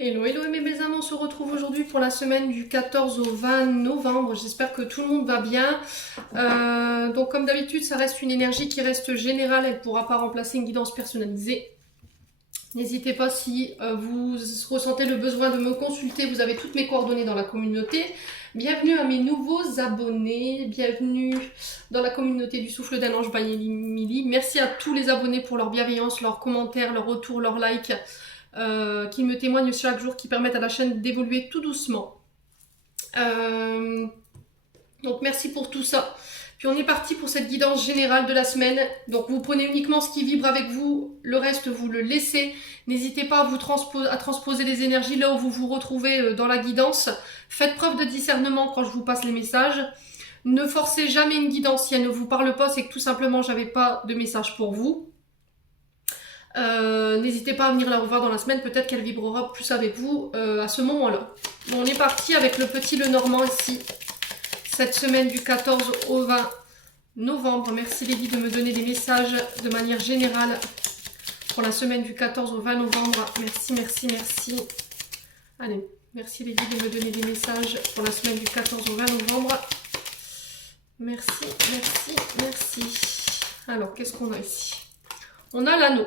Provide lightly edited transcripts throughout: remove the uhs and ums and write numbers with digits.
Hello, hello mes belles âmes, on se retrouve aujourd'hui pour la semaine du 14 au 20 novembre. J'espère que tout le monde va bien. Donc comme d'habitude, ça reste une énergie qui reste générale, elle ne pourra pas remplacer une guidance personnalisée. N'hésitez pas si vous ressentez le besoin de me consulter, vous avez toutes mes coordonnées dans la communauté. Bienvenue à mes nouveaux abonnés, bienvenue dans la communauté du souffle d'un ange by Emily. Merci à tous les abonnés pour leur bienveillance, leurs commentaires, leurs retours, leurs likes. Qui me témoignent chaque jour, qui permettent à la chaîne d'évoluer tout doucement. Donc merci pour tout ça. Puis on est parti pour cette guidance générale de la semaine. Donc vous prenez uniquement ce qui vibre avec vous, le reste vous le laissez. N'hésitez pas à transposer les énergies là où vous vous retrouvez dans la guidance. Faites preuve de discernement quand je vous passe les messages. Ne forcez jamais une guidance si elle ne vous parle pas, c'est que tout simplement j'avais pas de message pour vous. N'hésitez pas à venir la revoir dans la semaine, peut-être qu'elle vibrera plus avec vous à ce moment-là. Bon, on est parti avec le petit Lenormand ici, cette semaine du 14 au 20 novembre. Merci Lady de me donner des messages de manière générale pour la semaine du 14 au 20 novembre. Merci, merci, merci. Allez, merci Lady de me donner des messages pour la semaine du 14 au 20 novembre. Merci, merci, merci. Alors, qu'est-ce qu'on a ici? On a l'anneau.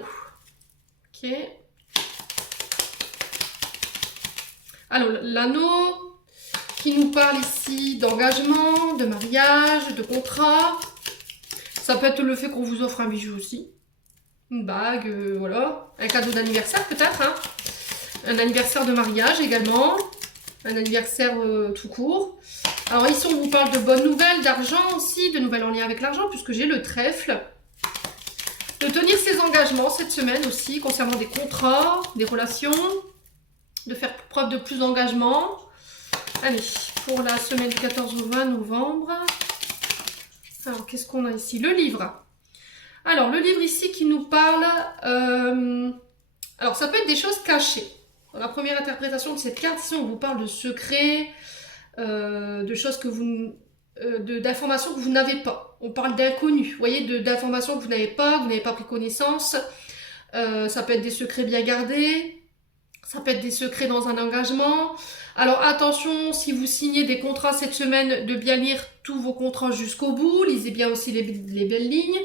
Ok. Alors, l'anneau qui nous parle ici d'engagement, de mariage, de contrat. Ça peut être le fait qu'on vous offre un bijou aussi. Une bague, voilà. Un cadeau d'anniversaire peut-être. Hein. Un anniversaire de mariage également. Un anniversaire tout court. Alors ici, on vous parle de bonnes nouvelles, d'argent aussi, de nouvelles en lien avec l'argent, puisque j'ai le trèfle. De tenir ses engagements cette semaine aussi, concernant des contrats, des relations, de faire preuve de plus d'engagement. Allez, pour la semaine du 14 au 20 novembre. Alors, qu'est-ce qu'on a ici? Le livre. Alors, le livre ici qui nous parle... alors, ça peut être des choses cachées. Dans la première interprétation de cette carte, ici, on vous parle de secrets, de choses que vous... d'informations que vous n'avez pas. On parle d'inconnus, vous voyez, d'informations que vous n'avez pas pris connaissance. Ça peut être des secrets bien gardés, ça peut être des secrets dans un engagement. Alors attention, si vous signez des contrats cette semaine, de bien lire tous vos contrats jusqu'au bout. Lisez bien aussi les belles lignes.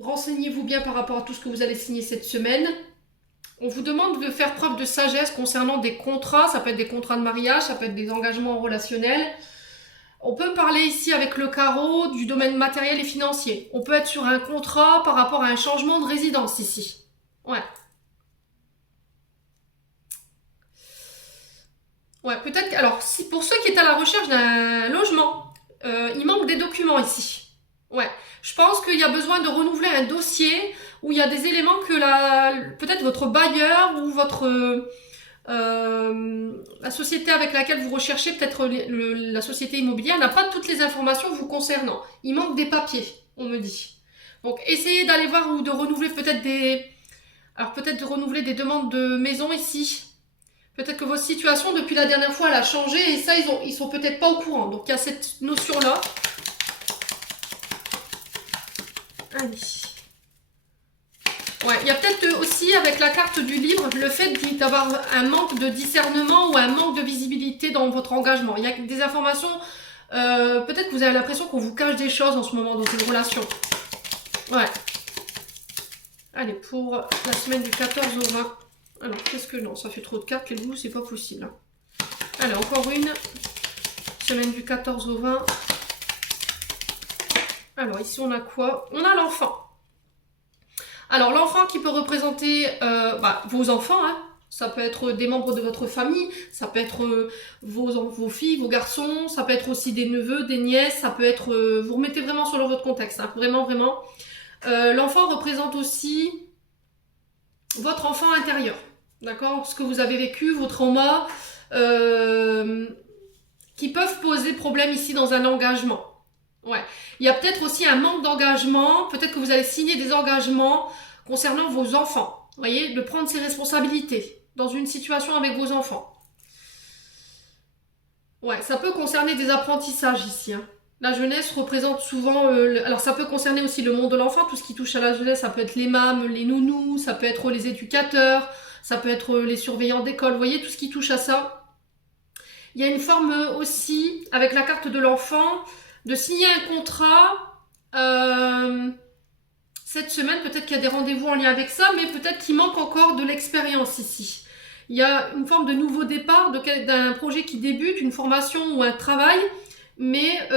Renseignez-vous bien par rapport à tout ce que vous allez signer cette semaine. On vous demande de faire preuve de sagesse concernant des contrats. Ça peut être des contrats de mariage, ça peut être des engagements relationnels. On peut parler ici avec le carreau du domaine matériel et financier. On peut être sur un contrat par rapport à un changement de résidence ici. Ouais. Ouais, peut-être. Alors, si pour ceux qui est à la recherche d'un logement, il manque des documents ici. Ouais. Je pense qu'il y a besoin de renouveler un dossier où il y a des éléments que peut-être votre bailleur ou la société avec laquelle vous recherchez, peut-être la société immobilière, n'a pas toutes les informations vous concernant. Il manque des papiers, on me dit. Donc, essayez d'aller voir ou de renouveler peut-être peut-être de renouveler des demandes de maison ici. Peut-être que votre situation, depuis la dernière fois, elle a changé et ça, ils sont peut-être pas au courant. Donc, il y a cette notion-là. Allez. Ouais, il y a peut-être aussi avec la carte du livre le fait d'avoir un manque de discernement ou un manque de visibilité dans votre engagement. Il y a des informations, peut-être que vous avez l'impression qu'on vous cache des choses en ce moment dans une relation. Ouais. Allez, pour la semaine du 14 au 20. Alors, qu'est-ce que... Non, ça fait trop de cartes, les goûts, c'est pas possible. Hein. Allez, encore une. Semaine du 14 au 20. Alors, ici, on a quoi? On a l'enfant. Alors, l'enfant qui peut représenter vos enfants, hein. Ça peut être des membres de votre famille, ça peut être vos filles, vos garçons, ça peut être aussi des neveux, des nièces, ça peut être... vous remettez vraiment sur votre contexte, hein. Vraiment, vraiment. L'enfant représente aussi votre enfant intérieur. D'accord? Ce que vous avez vécu, vos traumas, qui peuvent poser problème ici dans un engagement. Ouais. Il y a peut-être aussi un manque d'engagement. Peut-être que vous allez signer des engagements concernant vos enfants. Vous voyez, de prendre ses responsabilités dans une situation avec vos enfants. Ouais, ça peut concerner des apprentissages ici. Hein. La jeunesse représente souvent... alors ça peut concerner aussi le monde de l'enfant, tout ce qui touche à la jeunesse. Ça peut être les mâmes, les nounous, ça peut être les éducateurs, Ça peut être les surveillants d'école, vous voyez, tout ce qui touche à ça. Il y a une forme aussi, avec la carte de l'enfant, de signer un contrat cette semaine. Peut-être qu'il y a des rendez-vous en lien avec ça, mais peut-être qu'il manque encore de l'expérience ici. Il y a une forme de nouveau départ d'un projet qui débute, une formation ou un travail, mais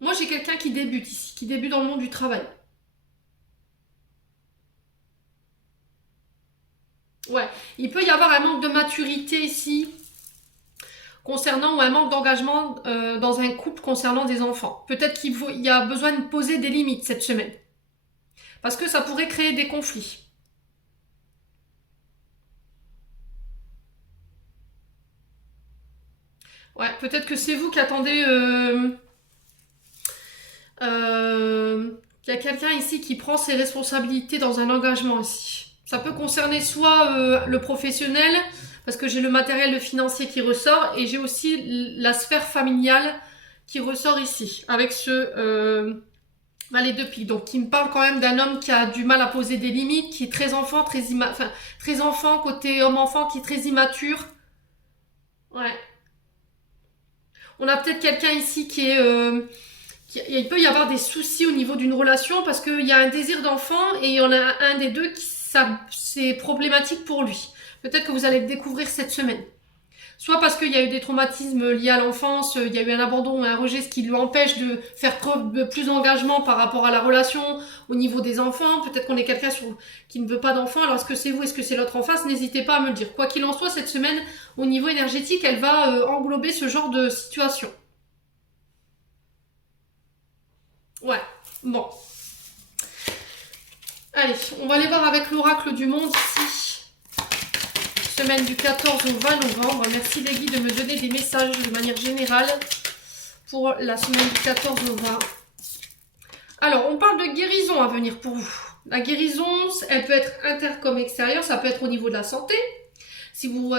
moi j'ai quelqu'un qui débute ici, qui débute dans le monde du travail. Ouais, il peut y avoir un manque de maturité ici concernant ou un manque d'engagement dans un couple concernant des enfants. Peut-être qu'il y a besoin de poser des limites cette semaine. Parce que ça pourrait créer des conflits. Ouais, peut-être que c'est vous qui attendez... qu'il y a quelqu'un ici qui prend ses responsabilités dans un engagement ici. Ça peut concerner soit le professionnel, parce que j'ai le matériel financier qui ressort, et j'ai aussi la sphère familiale qui ressort ici, avec les deux pics. Donc, qui me parle quand même d'un homme qui a du mal à poser des limites, qui est très enfant, très enfant, côté homme-enfant, qui est très immature. Ouais. On a peut-être quelqu'un ici qui est... il peut y avoir des soucis au niveau d'une relation parce qu'il y a un désir d'enfant et il y en a un des deux c'est problématique pour lui. Peut-être que vous allez le découvrir cette semaine. Soit parce qu'il y a eu des traumatismes liés à l'enfance, il y a eu un abandon ou un rejet, ce qui lui empêche de faire preuve de plus d'engagement par rapport à la relation au niveau des enfants. Peut-être qu'on est quelqu'un qui ne veut pas d'enfants. Alors est-ce que c'est vous, est-ce que c'est l'autre en face? N'hésitez pas à me le dire. Quoi qu'il en soit, cette semaine, au niveau énergétique, elle va englober ce genre de situation. Ouais, bon. Allez, on va aller voir avec l'oracle du monde ici. Semaine du 14 au 20 novembre. Merci les guides de me donner des messages de manière générale pour la semaine du 14 au 20. Alors, on parle de guérison à venir pour vous. La guérison, elle peut être interne comme extérieure, ça peut être au niveau de la santé. Si vous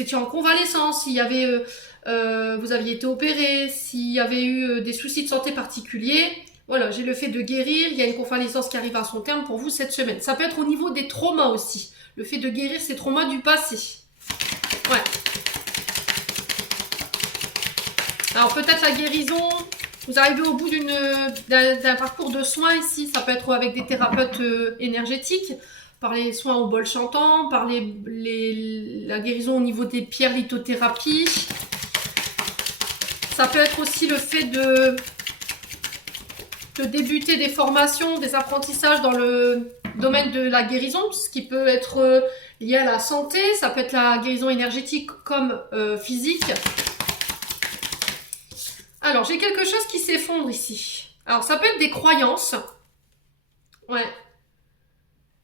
étiez en convalescence, s'il y avait, vous aviez été opéré, s'il y avait eu des soucis de santé particuliers, voilà, j'ai le fait de guérir, il y a une convalescence qui arrive à son terme pour vous cette semaine. Ça peut être au niveau des traumas aussi, le fait de guérir ces traumas du passé. Ouais. Alors peut-être la guérison, vous arrivez au bout d'un parcours de soins ici, ça peut être avec des thérapeutes énergétiques, par les soins au bol chantant, par la guérison au niveau des pierres, lithothérapie. Ça peut être aussi le fait de débuter des formations, des apprentissages dans le domaine de la guérison, ce qui peut être lié à la santé, ça peut être la guérison énergétique comme physique. Alors, j'ai quelque chose qui s'effondre ici. Alors, ça peut être des croyances. Ouais.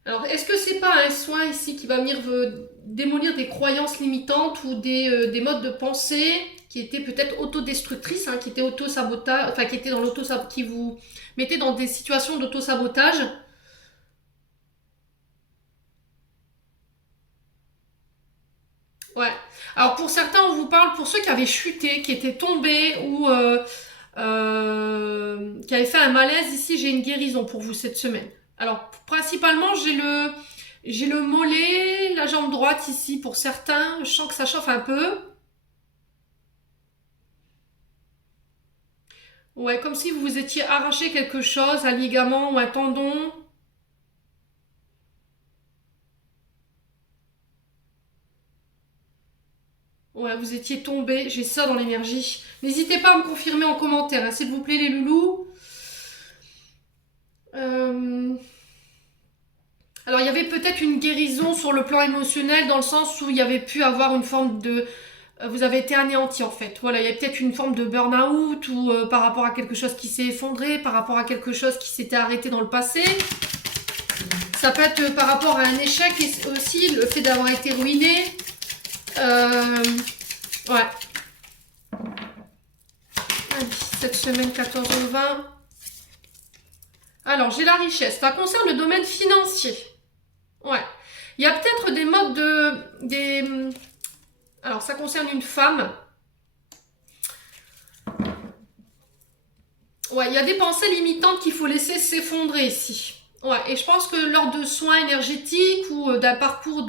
Alors, est-ce que c'est pas un soin ici qui va venir démolir des croyances limitantes ou des modes de pensée qui étaient peut-être autodestructrices, hein, qui étaient auto-sabotage, enfin qui étaient dans qui vous mettaient dans des situations d'auto-sabotage? Ouais. Alors pour certains, on vous parle pour ceux qui avaient chuté, qui étaient tombés ou qui avaient fait un malaise. Ici, j'ai une guérison pour vous cette semaine. Alors principalement, j'ai le mollet, la jambe droite ici pour certains. Je sens que ça chauffe un peu. Ouais, comme si vous vous étiez arraché quelque chose, un ligament ou un tendon. Ouais, vous étiez tombé, j'ai ça dans l'énergie. N'hésitez pas à me confirmer en commentaire, hein, s'il vous plaît les loulous. Alors il y avait peut-être une guérison sur le plan émotionnel dans le sens où il y avait pu avoir une forme de... Vous avez été anéanti en fait. Voilà, il y a peut-être une forme de burn-out ou par rapport à quelque chose qui s'est effondré, par rapport à quelque chose qui s'était arrêté dans le passé. Ça peut être par rapport à un échec et aussi le fait d'avoir été ruiné. Ouais. Allez, cette semaine 14 au 20. Alors, j'ai la richesse. Ça concerne le domaine financier. Ouais. Il y a peut-être des modes Alors, ça concerne une femme. Ouais, il y a des pensées limitantes qu'il faut laisser s'effondrer ici. Ouais, et je pense que lors de soins énergétiques ou d'un parcours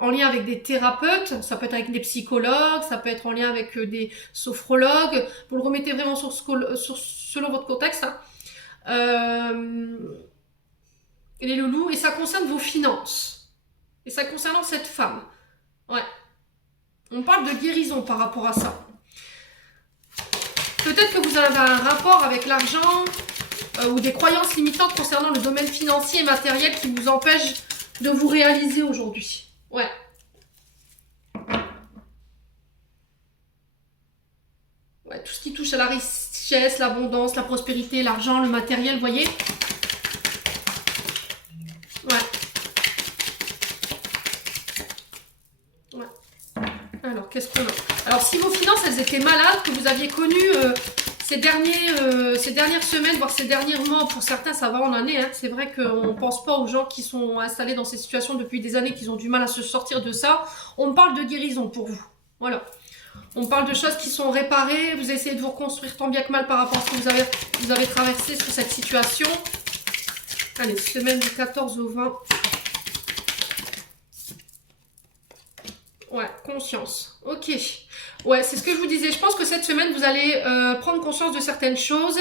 en lien avec des thérapeutes, ça peut être avec des psychologues, ça peut être en lien avec des sophrologues, vous le remettez vraiment selon votre contexte, hein. Euh, les loulous, et ça concerne vos finances. Et ça concerne cette femme. Ouais. On parle de guérison par rapport à ça. Peut-être que vous avez un rapport avec l'argent ou des croyances limitantes concernant le domaine financier et matériel qui vous empêchent de vous réaliser aujourd'hui. Ouais. Ouais, tout ce qui touche à la richesse, l'abondance, la prospérité, l'argent, le matériel, vous voyez. Ouais. Ouais. Alors, qu'est-ce qu'on a? Alors, si vos finances, elles étaient malades, que vous aviez connu ces dernières semaines, voire ces derniers mois, pour certains, ça va en année. Hein. C'est vrai qu'on ne pense pas aux gens qui sont installés dans ces situations depuis des années, qui ont du mal à se sortir de ça. On parle de guérison pour vous. Voilà. On parle de choses qui sont réparées. Vous essayez de vous reconstruire tant bien que mal par rapport à ce que vous avez traversé sur cette situation. Allez, semaine du 14 au 20. Ouais, conscience. Ok. Ouais, c'est ce que je vous disais. Je pense que cette semaine, vous allez prendre conscience de certaines choses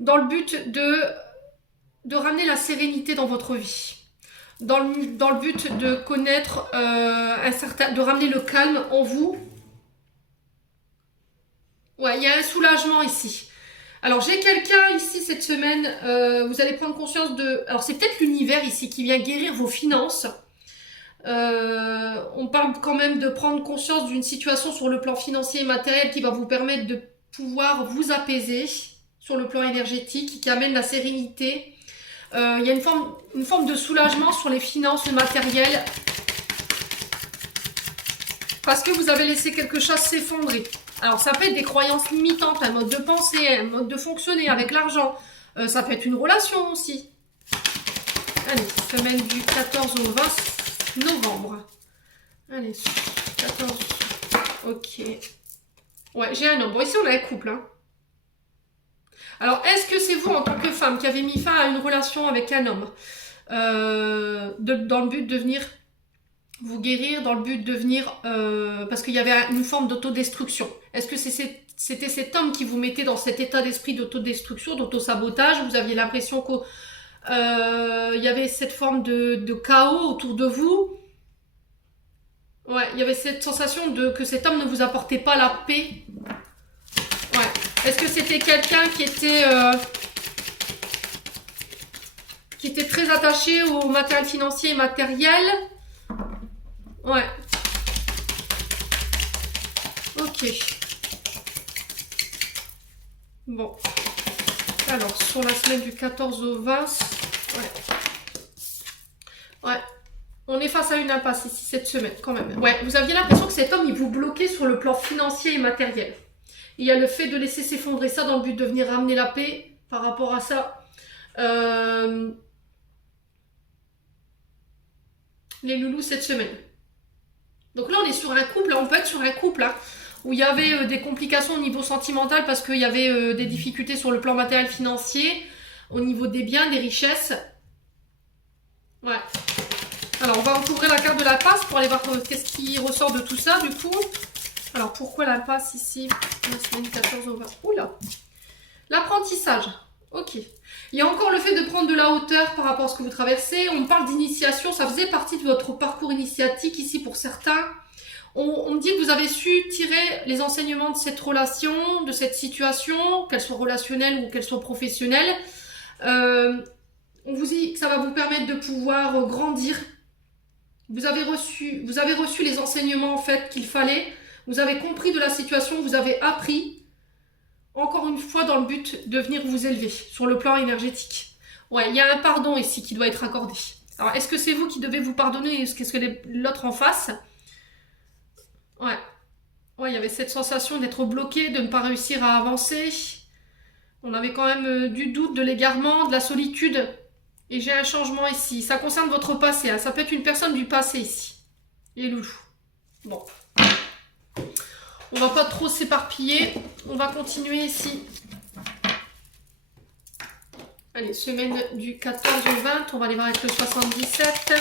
dans le but de ramener la sérénité dans votre vie. Dans le but de connaître de ramener le calme en vous. Ouais, il y a un soulagement ici. Alors, j'ai quelqu'un ici cette semaine, vous allez prendre conscience de... Alors, c'est peut-être l'univers ici qui vient guérir vos finances. On parle quand même de prendre conscience d'une situation sur le plan financier et matériel qui va vous permettre de pouvoir vous apaiser sur le plan énergétique, qui amène la sérénité. Il y a une forme de soulagement sur les finances, le matériel, parce que vous avez laissé quelque chose s'effondrer. Alors ça peut être des croyances limitantes, un mode de pensée, un mode de fonctionner avec l'argent. Ça peut être une relation aussi. Allez, semaine du 14 au 20 novembre. Allez, 14. Ok. Ouais, j'ai un homme. Bon, ici on a un couple. Hein. Alors, est-ce que c'est vous en tant que femme qui avez mis fin à une relation avec un homme dans le but de venir vous guérir, dans le but de venir... parce qu'il y avait une forme d'autodestruction. Est-ce que c'était cet homme qui vous mettait dans cet état d'esprit d'autodestruction, d'autosabotage? Vous aviez l'impression qu'il y avait cette forme de chaos autour de vous? Ouais, il y avait cette sensation que cet homme ne vous apportait pas la paix. Ouais. Est-ce que c'était quelqu'un qui était très attaché au matériel financier et matériel? Ouais. Ok. Bon. Alors, sur la semaine du 14 au 20, ouais. Ouais. On est face à une impasse ici, cette semaine, quand même. Ouais, vous aviez l'impression que cet homme, il vous bloquait sur le plan financier et matériel. Il y a le fait de laisser s'effondrer ça dans le but de venir ramener la paix par rapport à ça. Les loulous cette semaine. Donc là, on est sur un couple, on peut être sur un couple hein, où il y avait des complications au niveau sentimental parce qu'il y avait des difficultés sur le plan matériel financier, au niveau des biens, des richesses. Ouais. Alors, on va recouvrir la carte de la passe pour aller voir qu'est-ce qui ressort de tout ça, du coup. Alors, pourquoi la passe ici? La semaine 14 au 20. Oula! L'apprentissage. Ok. Il y a encore le fait de prendre de la hauteur par rapport à ce que vous traversez. On parle d'initiation. Ça faisait partie de votre parcours initiatique ici pour certains. On me dit que vous avez su tirer les enseignements de cette relation, de cette situation, qu'elle soit relationnelle ou qu'elle soit professionnelle. On vous dit que ça va vous permettre de pouvoir grandir. Vous avez reçu les enseignements en fait qu'il fallait. Vous avez compris de la situation, vous avez appris. Encore une fois, dans le but de venir vous élever sur le plan énergétique. Ouais, il y a un pardon ici qui doit être accordé. Alors, est-ce que c'est vous qui devez vous pardonner? Est-ce que c'est l'autre en face? Ouais. Ouais, il y avait cette sensation d'être bloqué, de ne pas réussir à avancer. On avait quand même du doute, de l'égarement, de la solitude. Et j'ai un changement ici. Ça concerne votre passé. Hein. Ça peut être une personne du passé ici. Les loulous. Bon. On va pas trop s'éparpiller. On va continuer ici. Allez, semaine du 14 au 20, on va aller voir avec le 77.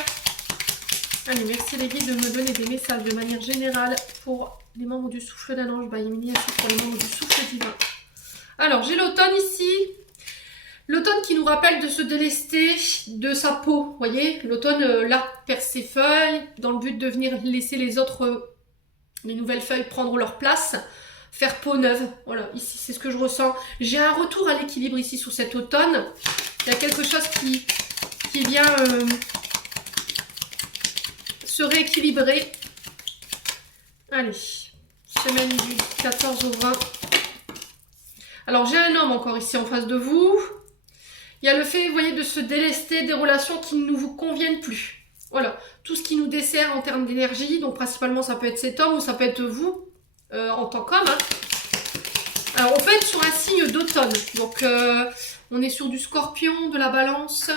Allez, merci les guides de me donner des messages de manière générale pour les membres du souffle d'un ange. Bah, Yemini, ainsi pour les membres du souffle divin. Alors, j'ai l'automne ici. L'automne qui nous rappelle de se délester de sa peau. Vous voyez, l'automne, là, perd ses feuilles dans le but de venir laisser les autres, les nouvelles feuilles prendre leur place. Faire peau neuve. Voilà, ici, c'est ce que je ressens. J'ai un retour à l'équilibre ici sous cet automne. Il y a quelque chose qui vient se rééquilibrer. Allez, semaine du 14 au 20. Alors, j'ai un homme encore ici en face de vous. Il y a le fait, vous voyez, de se délester des relations qui ne vous conviennent plus. Voilà, tout ce qui nous dessert en termes d'énergie. Donc, principalement, ça peut être cet homme ou ça peut être vous en tant qu'homme. Hein. Alors, on peut être sur un signe d'automne. Donc, on est sur du scorpion, de la balance.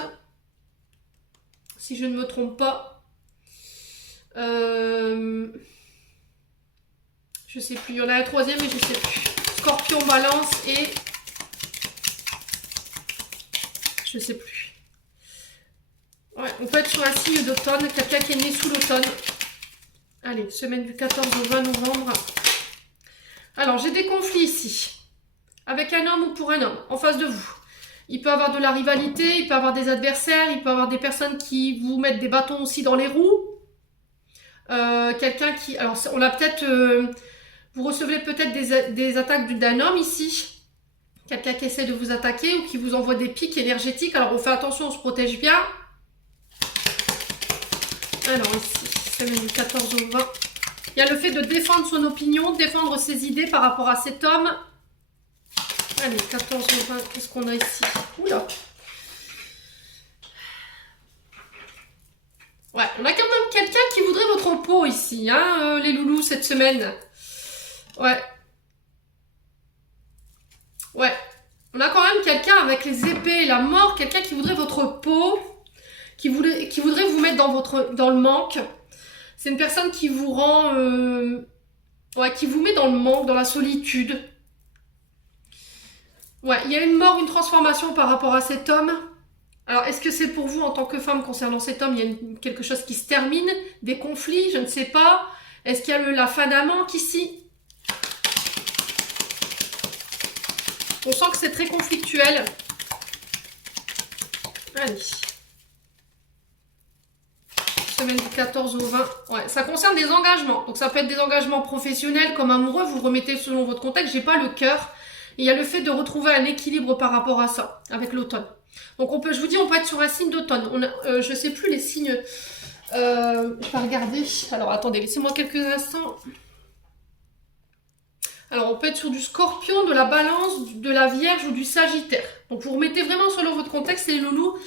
Si je ne me trompe pas. Je sais plus. Il y en a un troisième, mais je sais plus. Scorpion, balance et... Je sais plus. Ouais, on peut être sur un signe d'automne. Quelqu'un qui est né sous l'automne. Allez, semaine du 14 au 20 novembre. Alors, j'ai des conflits ici. Avec un homme ou pour un homme, en face de vous. Il peut avoir de la rivalité, il peut avoir des adversaires, il peut avoir des personnes qui vous mettent des bâtons aussi dans les roues. Quelqu'un qui... Alors, on a peut-être... vous recevez peut-être des attaques d'un homme ici. Quelqu'un qui essaie de vous attaquer ou qui vous envoie des pics énergétiques. Alors, on fait attention, on se protège bien. Alors, ici, semaine du 14 au 20. Il y a le fait de défendre son opinion, défendre ses idées par rapport à cet homme. Allez, 14 au 20, qu'est-ce qu'on a ici? Oula. Ouais, on a quand même quelqu'un qui voudrait votre peau ici, hein, les loulous, cette semaine. Ouais. Ouais. On a quand même quelqu'un avec les épées, la mort, quelqu'un qui voudrait votre peau, qui voudrait vous mettre dans le manque. C'est une personne qui vous rend... ouais, qui vous met dans le manque, dans la solitude. Ouais, il y a une mort, une transformation par rapport à cet homme. Alors, est-ce que c'est pour vous, en tant que femme, concernant cet homme, il y a quelque chose qui se termine, des conflits, je ne sais pas. Est-ce qu'il y a la fin d'un manque ici? On sent que c'est très conflictuel. Allez. Semaine du 14 au 20. Ouais, ça concerne des engagements. Donc, ça peut être des engagements professionnels comme amoureux. Vous remettez selon votre contexte. J'ai pas le cœur. Il y a le fait de retrouver un équilibre par rapport à ça, avec l'automne. Donc, je vous dis, on peut être sur un signe d'automne. Je sais plus les signes. Je vais regarder. Alors, attendez, laissez-moi quelques instants. Alors, on peut être sur du scorpion, de la balance, de la vierge ou du sagittaire. Donc, vous remettez vraiment selon votre contexte, les loulous.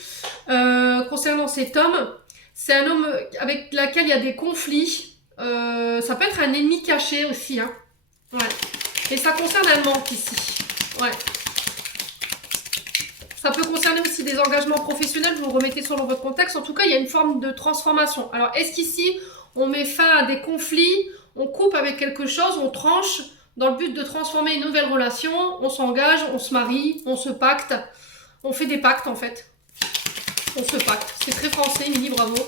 Concernant cet homme, c'est un homme avec lequel il y a des conflits. Ça peut être un ennemi caché aussi. Hein. Ouais. Et ça concerne un manque ici. Ouais. Ça peut concerner aussi des engagements professionnels, vous remettez selon votre contexte. En tout cas, il y a une forme de transformation. Alors, est-ce qu'ici, on met fin à des conflits, on coupe avec quelque chose, on tranche dans le but de transformer une nouvelle relation, on s'engage, on se marie, on se pacte. On fait des pactes, en fait. On se pacte. C'est très français, Mini, bravo. Ça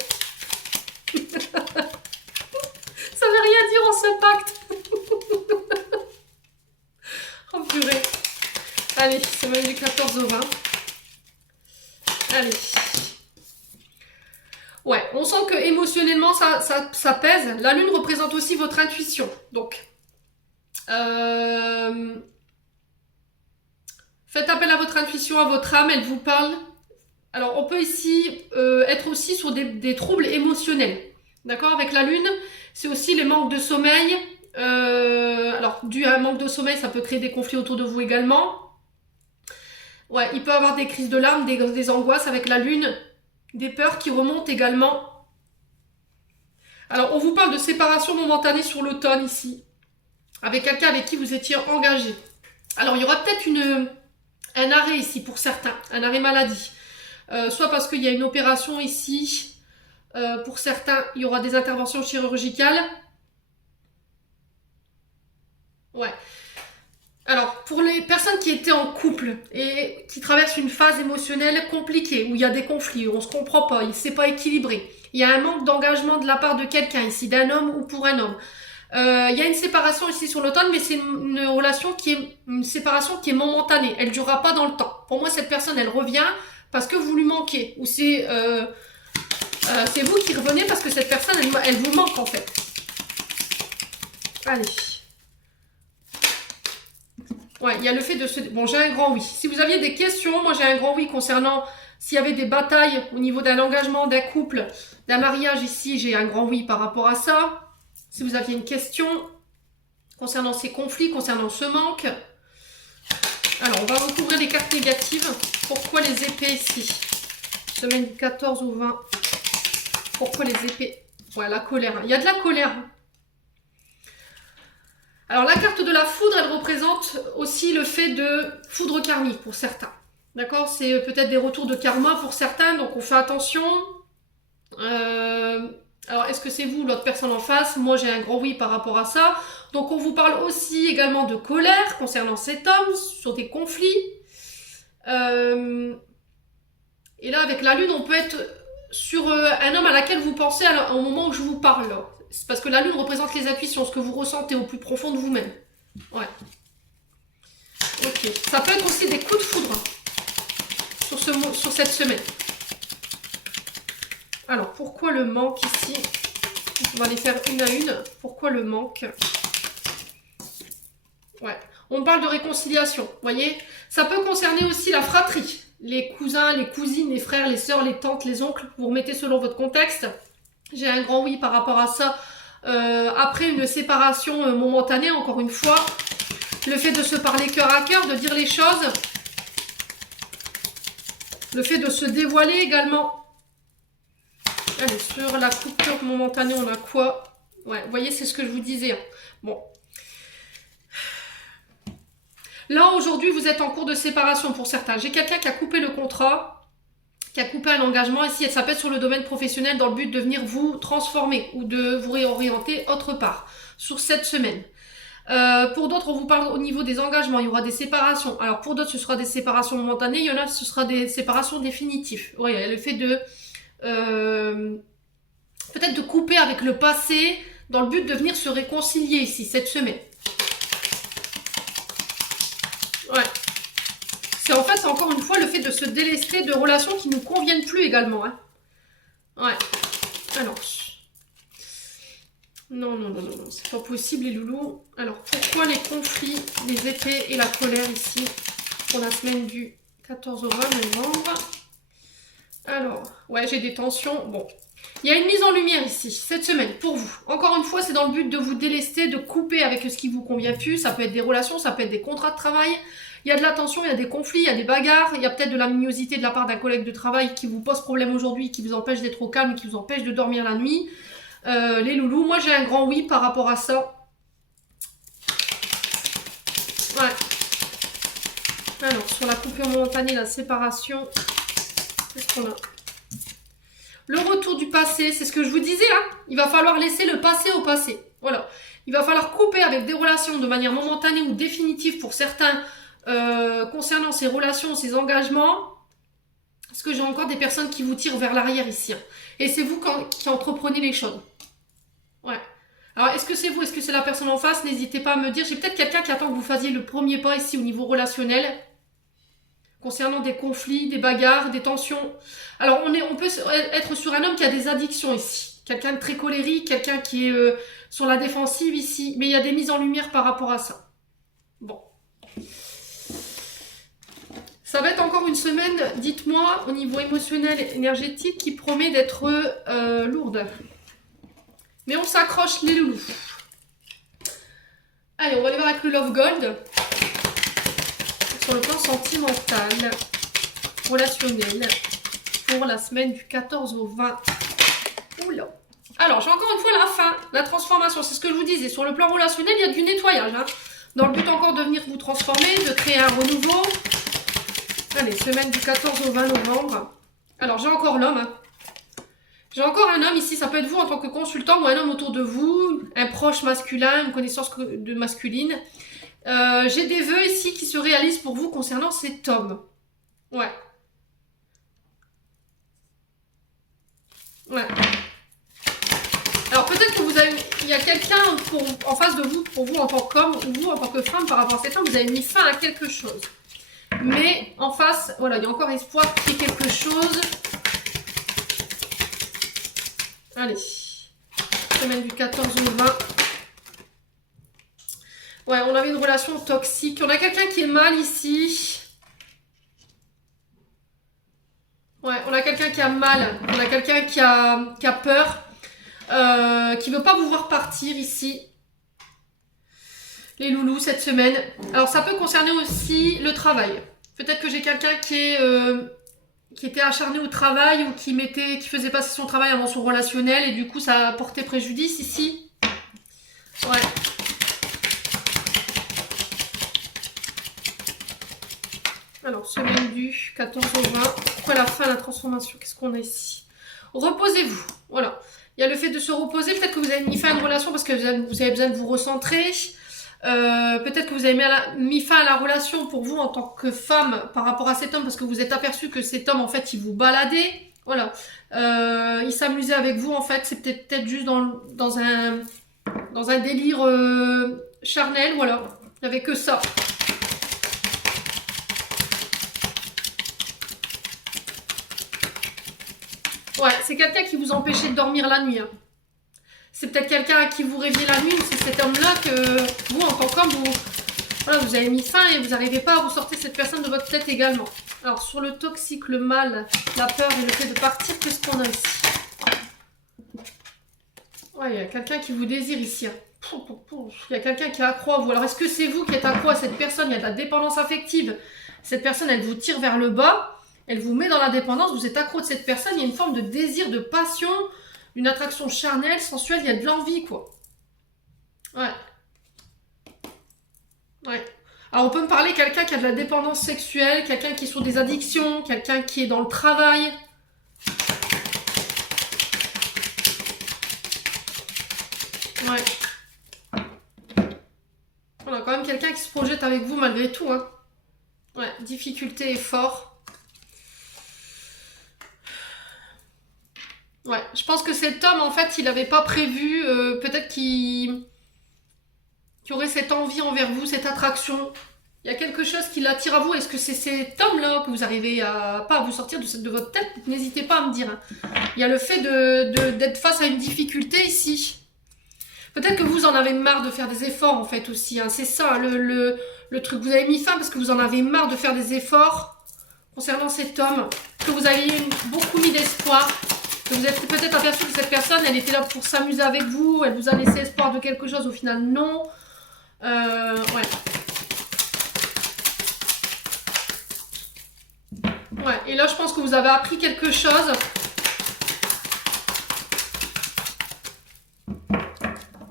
veut rien dire, on se pacte. Oh purée. Allez, semaine du 14 au 20. Allez. Ouais, on sent que émotionnellement ça pèse. La lune représente aussi votre intuition. Donc, faites appel à votre intuition, à votre âme, elle vous parle. Alors, on peut ici être aussi sur des troubles émotionnels. D'accord? Avec la lune, c'est aussi les manques de sommeil. Alors, dû à un manque de sommeil, ça peut créer des conflits autour de vous également. Ouais, il peut y avoir des crises de larmes, des angoisses avec la lune, des peurs qui remontent également. Alors, on vous parle de séparation momentanée sur l'automne ici, avec quelqu'un avec qui vous étiez engagé. Alors, il y aura peut-être un arrêt ici pour certains, un arrêt maladie. Soit parce qu'il y a une opération ici, pour certains, il y aura des interventions chirurgicales. Ouais. Alors, pour les personnes qui étaient en couple et qui traversent une phase émotionnelle compliquée, où il y a des conflits, où on ne se comprend pas, c'est pas équilibré, il y a un manque d'engagement de la part de quelqu'un ici, d'un homme ou pour un homme. Il y a une séparation ici sur l'automne, mais c'est une relation une séparation qui est momentanée. Elle ne durera pas dans le temps. Pour moi, cette personne, elle revient parce que vous lui manquez. Ou c'est vous qui revenez parce que cette personne, elle vous manque en fait. Allez. Ouais, il y a le fait de se... Bon, j'ai un grand oui. Si vous aviez des questions, moi j'ai un grand oui concernant s'il y avait des batailles au niveau d'un engagement, d'un couple, d'un mariage ici, j'ai un grand oui par rapport à ça. Si vous aviez une question concernant ces conflits, concernant ce manque. Alors, on va recouvrir les cartes négatives. Pourquoi les épées ici? Semaine du 14 au 20. Pourquoi les épées? Ouais, la colère. Il y a de la colère. Alors, la carte de la foudre, elle représente aussi le fait de foudre karmique pour certains. D'accord? C'est peut-être des retours de karma pour certains, donc on fait attention. Alors, est-ce que c'est vous ou l'autre personne en face? Moi, j'ai un grand oui par rapport à ça. Donc, on vous parle aussi également de colère concernant cet homme, sur des conflits. Et là, avec la lune, on peut être sur un homme à laquelle vous pensez au moment où je vous parle. C'est parce que la lune représente les intuitions, ce que vous ressentez au plus profond de vous-même. Ouais. Ok. Ça peut être aussi des coups de foudre sur cette semaine. Alors, pourquoi le manque ici? On va les faire une à une. Pourquoi le manque? Ouais. On parle de réconciliation, vous voyez? Ça peut concerner aussi la fratrie. Les cousins, les cousines, les frères, les sœurs, les tantes, les oncles. Vous remettez selon votre contexte. J'ai un grand oui par rapport à ça. Après une séparation momentanée, encore une fois. Le fait de se parler cœur à cœur, de dire les choses. Le fait de se dévoiler également. Allez, sur la coupure momentanée, on a quoi? Ouais, vous voyez, c'est ce que je vous disais. Hein. Bon. Là, aujourd'hui, vous êtes en cours de séparation pour certains. J'ai quelqu'un qui a coupé le contrat, qui a coupé un engagement. Ici, ça peut être sur le domaine professionnel dans le but de venir vous transformer ou de vous réorienter autre part sur cette semaine. Pour d'autres, on vous parle au niveau des engagements. Il y aura des séparations. Alors, pour d'autres, ce sera des séparations momentanées. Il y en a, ce sera des séparations définitives. Oui, il y a le fait de... peut-être de couper avec le passé dans le but de venir se réconcilier ici, cette semaine. Ouais. C'est en fait, encore une fois, le fait de se délester de relations qui ne nous conviennent plus également. Hein. Ouais. Alors. Non, non, non, non, non. C'est pas possible, les loulous. Alors, pourquoi les conflits, les épées et la colère ici pour la semaine du 14 au 20 novembre? Alors, ouais, j'ai des tensions. Bon. Il y a une mise en lumière ici, cette semaine, pour vous. Encore une fois, c'est dans le but de vous délester, de couper avec ce qui vous convient plus. Ça peut être des relations, ça peut être des contrats de travail. Il y a de la tension, il y a des conflits, il y a des bagarres. Il y a peut-être de la mignosité de la part d'un collègue de travail qui vous pose problème aujourd'hui, qui vous empêche d'être au calme, qui vous empêche de dormir la nuit. Les loulous, moi j'ai un grand oui par rapport à ça. Ouais. Alors, sur la coupure momentanée, la séparation, qu'est-ce qu'on a? Le retour du passé, c'est ce que je vous disais, hein. Il va falloir laisser le passé au passé. Voilà. Il va falloir couper avec des relations de manière momentanée ou définitive pour certains concernant ces relations, ces engagements. Parce que j'ai encore des personnes qui vous tirent vers l'arrière ici. Hein. Et c'est vous qui entreprenez les choses. Ouais. Alors, est-ce que c'est vous? Est-ce que c'est la personne en face? N'hésitez pas à me dire. J'ai peut-être quelqu'un qui attend que vous fassiez le premier pas ici au niveau relationnel. Concernant des conflits, des bagarres, des tensions. Alors, on peut être sur un homme qui a des addictions ici. Quelqu'un de très colérique, quelqu'un qui est sur la défensive ici. Mais il y a des mises en lumière par rapport à ça. Bon. Ça va être encore une semaine, dites-moi, au niveau émotionnel et énergétique, qui promet d'être lourde. Mais on s'accroche les loulous. Allez, on va aller voir avec le Love Gold. Sur le plan sentimental, relationnel, pour la semaine du 14 au 20. Oula. Alors, j'ai encore une fois la fin, la transformation. C'est ce que je vous disais. Sur le plan relationnel, il y a du nettoyage. Hein, dans le but encore de venir vous transformer, de créer un renouveau. Allez, semaine du 14 au 20 novembre. Alors, j'ai encore l'homme. Hein. J'ai encore un homme ici. Ça peut être vous en tant que consultant ou un homme autour de vous. Un proche masculin, une connaissance de masculine. J'ai des vœux ici qui se réalisent pour vous concernant cet homme. Ouais. Ouais. Alors peut-être que il y a quelqu'un en face de vous, pour vous en tant qu'homme, ou vous en tant que femme par rapport à cet homme, vous avez mis fin à quelque chose. Mais en face, voilà, il y a encore espoir qu'il y ait quelque chose. Allez. Semaine du 14 au 20. Ouais, on avait une relation toxique. On a quelqu'un qui est mal ici. Ouais, on a quelqu'un qui a mal. On a quelqu'un qui a peur. Qui veut pas vous voir partir ici. Les loulous cette semaine. Alors ça peut concerner aussi le travail. Peut-être que j'ai quelqu'un qui était acharné au travail ou qui faisait passer son travail avant son relationnel et du coup ça a porté préjudice ici. Ouais. Alors, semaine du 14 au 20. Pourquoi la fin, la transformation? Qu'est-ce qu'on a ici? Reposez-vous. Voilà. Il y a le fait de se reposer. Peut-être que vous avez mis fin à une relation parce que vous avez besoin de vous recentrer. Peut-être que vous avez mis fin à la relation pour vous en tant que femme par rapport à cet homme parce que vous êtes aperçu que cet homme, en fait, il vous baladait. Voilà. Il s'amusait avec vous, en fait. C'est peut-être juste dans un délire charnel. Voilà. Il n'y avait que ça. Ouais, c'est quelqu'un qui vous empêchait de dormir la nuit. Hein. C'est peut-être quelqu'un à qui vous rêviez la nuit, ou c'est cet homme-là que vous, en tant qu'homme, vous avez mis fin et vous n'arrivez pas à vous sortir cette personne de votre tête également. Alors, sur le toxique, le mal, la peur et le fait de partir, qu'est-ce qu'on a ici? Ouais, il y a quelqu'un qui vous désire ici. Hein. Il y a quelqu'un qui est accro à vous. Alors, est-ce que c'est vous qui êtes accro à cette personne? Il y a de la dépendance affective. Cette personne, elle vous tire vers le bas. Elle vous met dans la dépendance, vous êtes accro de cette personne, il y a une forme de désir, de passion, une attraction charnelle, sensuelle, il y a de l'envie, quoi. Ouais. Ouais. Alors, on peut me parler de quelqu'un qui a de la dépendance sexuelle, quelqu'un qui est sur des addictions, quelqu'un qui est dans le travail. Ouais. On a quand même quelqu'un qui se projette avec vous malgré tout, hein. Ouais, difficulté, effort. Ouais, je pense que cet homme, en fait, il n'avait pas prévu, peut-être qu'il aurait cette envie envers vous, cette attraction. Il y a quelque chose qui l'attire à vous. Est-ce que c'est cet homme-là que vous arrivez pas à vous sortir de votre tête? N'hésitez pas à me dire. Hein. Il y a le fait d'être face à une difficulté ici. Peut-être que vous en avez marre de faire des efforts, en fait, aussi. Hein. C'est ça, le truc. Vous avez mis fin parce que vous en avez marre de faire des efforts concernant cet homme. Que vous aviez beaucoup mis d'espoir. Que vous êtes peut-être aperçu que cette personne, elle était là pour s'amuser avec vous, elle vous a laissé espoir de quelque chose, au final, non. Ouais. Ouais, et là, je pense que vous avez appris quelque chose.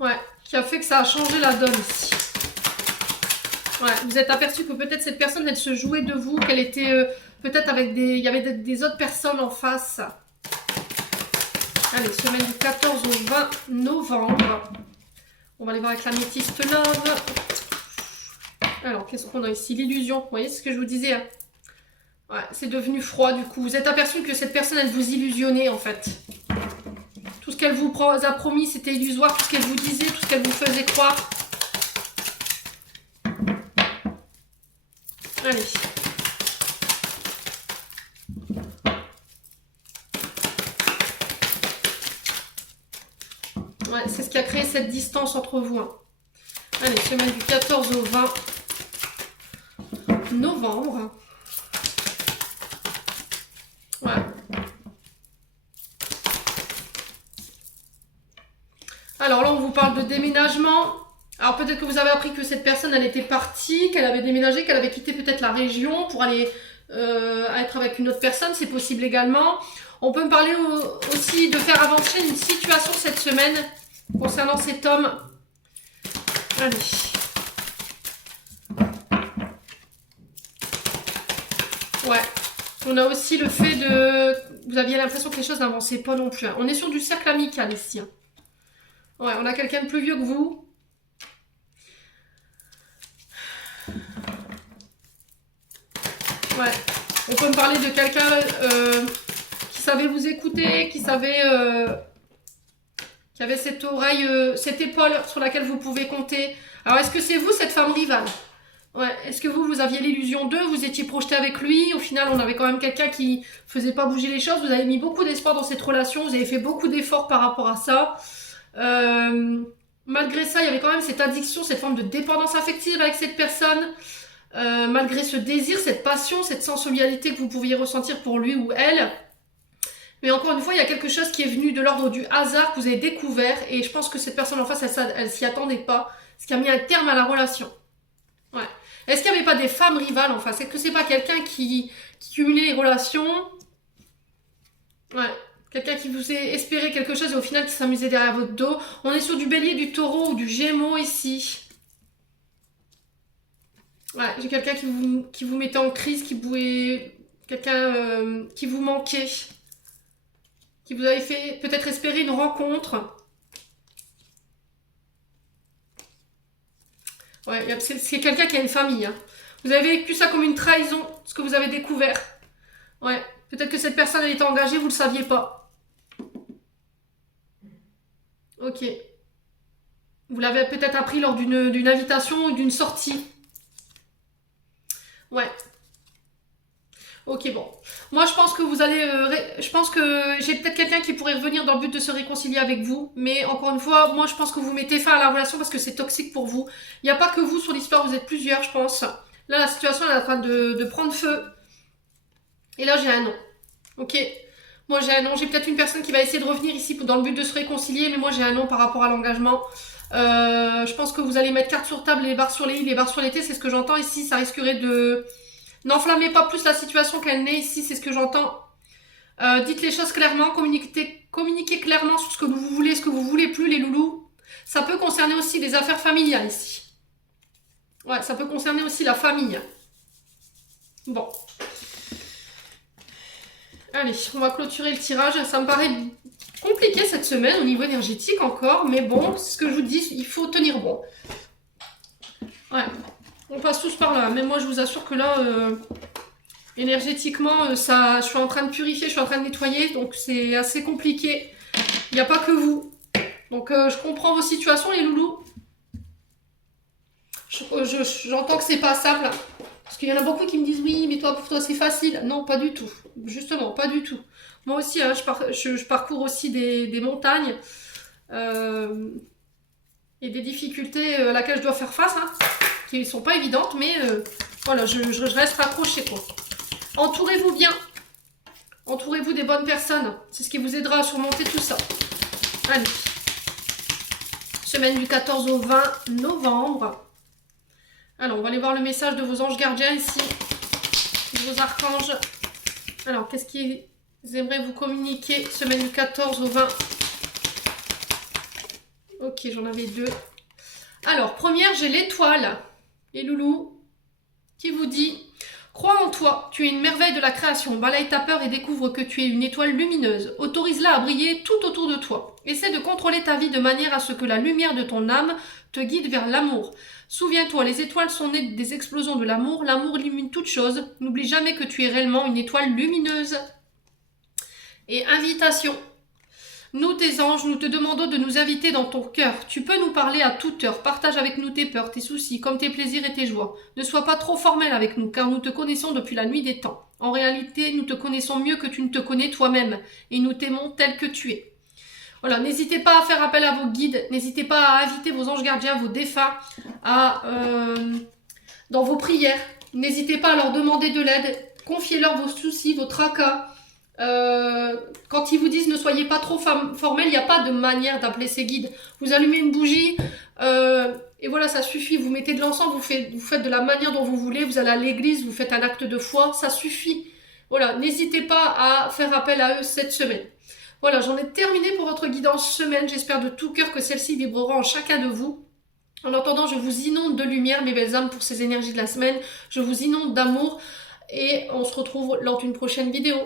Ouais, qui a fait que ça a changé la donne ici. Ouais, vous êtes aperçu que peut-être cette personne, elle se jouait de vous, qu'elle était peut-être avec il y avait des autres personnes en face. Allez, semaine du 14 au 20 novembre. On va aller voir avec la métiste love. Alors, qu'est-ce qu'on a ici? L'illusion. Vous voyez ce que je vous disais? Hein, ouais, c'est devenu froid du coup. Vous êtes aperçu que cette personne, elle vous illusionnait en fait. Tout ce qu'elle vous a promis, c'était illusoire. Tout ce qu'elle vous disait, tout ce qu'elle vous faisait croire. Allez. Ouais, c'est ce qui a créé cette distance entre vous. Hein. Allez, semaine du 14 au 20 novembre. Ouais. Alors là, on vous parle de déménagement. Alors peut-être que vous avez appris que cette personne, elle était partie, qu'elle avait déménagé, qu'elle avait quitté peut-être la région pour aller être avec une autre personne. C'est possible également. On peut me parler aussi de faire avancer une situation cette semaine concernant cet homme. Allez. Ouais. On a aussi le fait de... Vous aviez l'impression que les choses n'avançaient pas non plus. Hein. On est sur du cercle amical ici. Hein. Ouais, on a quelqu'un de plus vieux que vous. Ouais. On peut me parler de quelqu'un qui savait vous écouter, qui savait... qui avait cette oreille, cette épaule sur laquelle vous pouvez compter. Alors, est-ce que c'est vous, cette femme rivale? Ouais. Est-ce que vous aviez l'illusion d'eux, vous étiez projeté avec lui, au final, on avait quand même quelqu'un qui faisait pas bouger les choses, vous avez mis beaucoup d'espoir dans cette relation, vous avez fait beaucoup d'efforts par rapport à ça. Malgré ça, il y avait quand même cette addiction, cette forme de dépendance affective avec cette personne. Malgré ce désir, cette passion, cette sensualité que vous pouviez ressentir pour lui ou elle. Mais encore une fois, il y a quelque chose qui est venu de l'ordre du hasard que vous avez découvert. Et je pense que cette personne en face, elle s'y attendait pas. Ce qui a mis un terme à la relation. Ouais. Est-ce qu'il n'y avait pas des femmes rivales en face? Est-ce que c'est pas quelqu'un qui cumulait les relations? Ouais. Quelqu'un qui vous a espéré quelque chose et au final qui s'amusait derrière votre dos. On est sur du bélier, du taureau ou du gémeaux ici. Ouais, j'ai quelqu'un qui vous mettait en crise, quelqu'un qui vous manquait. Qui vous avait fait peut-être espérer une rencontre. Ouais, c'est quelqu'un qui a une famille. Hein. Vous avez vécu ça comme une trahison, ce que vous avez découvert. Ouais, peut-être que cette personne, elle était engagée, vous ne le saviez pas. Ok. Vous l'avez peut-être appris lors d'une invitation ou d'une sortie. Ouais. Ok, bon. Moi, je pense que vous allez... je pense que j'ai peut-être quelqu'un qui pourrait revenir dans le but de se réconcilier avec vous. Mais encore une fois, moi, je pense que vous mettez fin à la relation parce que c'est toxique pour vous. Il n'y a pas que vous sur l'histoire, vous êtes plusieurs, je pense. Là, la situation, elle est en train de prendre feu. Et là, j'ai un non. Ok. Moi, j'ai un non. J'ai peut-être une personne qui va essayer de revenir ici dans le but de se réconcilier. Mais moi, j'ai un non par rapport à l'engagement. Je pense que vous allez mettre carte sur table, les barres sur les i, les barres sur les t. C'est ce que j'entends ici. Ça risquerait de... N'enflammez pas plus la situation qu'elle n'est ici, c'est ce que j'entends. Dites les choses clairement, communiquez clairement sur ce que vous voulez, ce que vous voulez plus, les loulous. Ça peut concerner aussi les affaires familiales ici. Ouais, ça peut concerner aussi la famille. Bon. Allez, on va clôturer le tirage. Ça me paraît compliqué cette semaine au niveau énergétique encore, mais bon, c'est ce que je vous dis, il faut tenir bon. Ouais. On passe tous par là, mais moi je vous assure que là, énergétiquement, je suis en train de purifier, je suis en train de nettoyer, donc c'est assez compliqué. Il n'y a pas que vous. Donc je comprends vos situations les loulous. J'entends que c'est pas simple, parce qu'il y en a beaucoup qui me disent oui, mais toi pour toi c'est facile. Non, pas du tout. Justement, pas du tout. Moi aussi, hein, je parcours aussi des montagnes et des difficultés à laquelle je dois faire face. Hein. Qui ne sont pas évidentes, mais voilà, je reste raccrochée, quoi. Entourez-vous bien. Entourez-vous des bonnes personnes. C'est ce qui vous aidera à surmonter tout ça. Allez. Semaine du 14 au 20 novembre. Alors, on va aller voir le message de vos anges gardiens ici. De vos archanges. Alors, qu'est-ce qu'ils aimeraient vous communiquer semaine du 14 au 20? Ok, j'en avais deux. Alors, première, j'ai l'étoile. Les loulous, qui vous dit « Crois en toi, tu es une merveille de la création, balaye ta peur et découvre que tu es une étoile lumineuse. Autorise-la à briller tout autour de toi. Essaie de contrôler ta vie de manière à ce que la lumière de ton âme te guide vers l'amour. Souviens-toi, les étoiles sont nées des explosions de l'amour. L'amour illumine toute chose. N'oublie jamais que tu es réellement une étoile lumineuse. » Et invitation. Nous, tes anges, nous te demandons de nous inviter dans ton cœur. Tu peux nous parler à toute heure. Partage avec nous tes peurs, tes soucis, comme tes plaisirs et tes joies. Ne sois pas trop formel avec nous, car nous te connaissons depuis la nuit des temps. En réalité, nous te connaissons mieux que tu ne te connais toi-même, et nous t'aimons tel que tu es. Voilà, n'hésitez pas à faire appel à vos guides, n'hésitez pas à inviter vos anges gardiens, vos défunts, dans vos prières. N'hésitez pas à leur demander de l'aide. Confiez-leur vos soucis, vos tracas. Quand ils vous disent ne soyez pas trop formel, il n'y a pas de manière d'appeler ces guides. Vous allumez une bougie et voilà, ça suffit. Vous mettez de l'encens, vous faites de la manière dont vous voulez, vous allez à l'église, vous faites un acte de foi, ça suffit. Voilà, n'hésitez pas à faire appel à eux cette semaine. Voilà, j'en ai terminé pour votre guidance semaine. J'espère de tout cœur que celle-ci vibrera en chacun de vous. En attendant, je vous inonde de lumière, mes belles âmes, pour ces énergies de la semaine. Je vous inonde d'amour et on se retrouve lors d'une prochaine vidéo.